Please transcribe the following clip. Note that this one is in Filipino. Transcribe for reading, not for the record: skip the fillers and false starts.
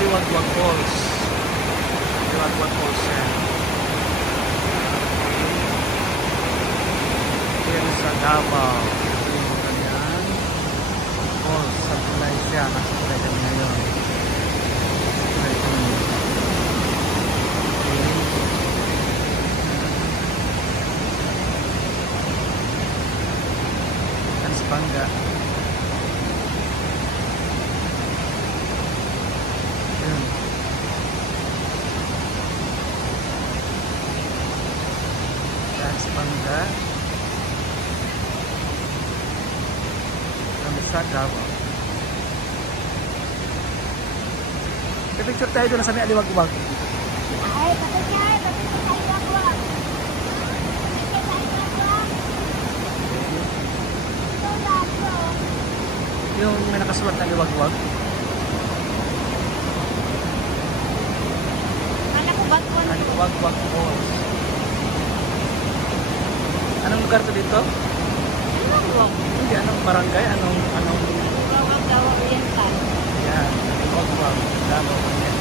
Aliwagwag Falls. Aliwagwag Falls yan. Here sa Davao. Yung kanyang falls. Sa tulay siya. Nasa tulay kami ngayon. Tulay kami. Okay. Yan sa Bangga. Yun. Yan sa Bangga. Kami sa Davao. Picture tayo doon sa may aliwagwag. Ay, patay ka, patay ka sa aliwagwag. Patay ka sa aliwagwag. Ito lago. Yung may nakasulat na aliwagwag. Anak ko ba't ko? Aliwagwag Falls. Anong lugar to dito? Aliwagwag. Hindi, anong barangay? Anong Aliwagwag daw oriental. yan, aliwagwag, Davao Oriental.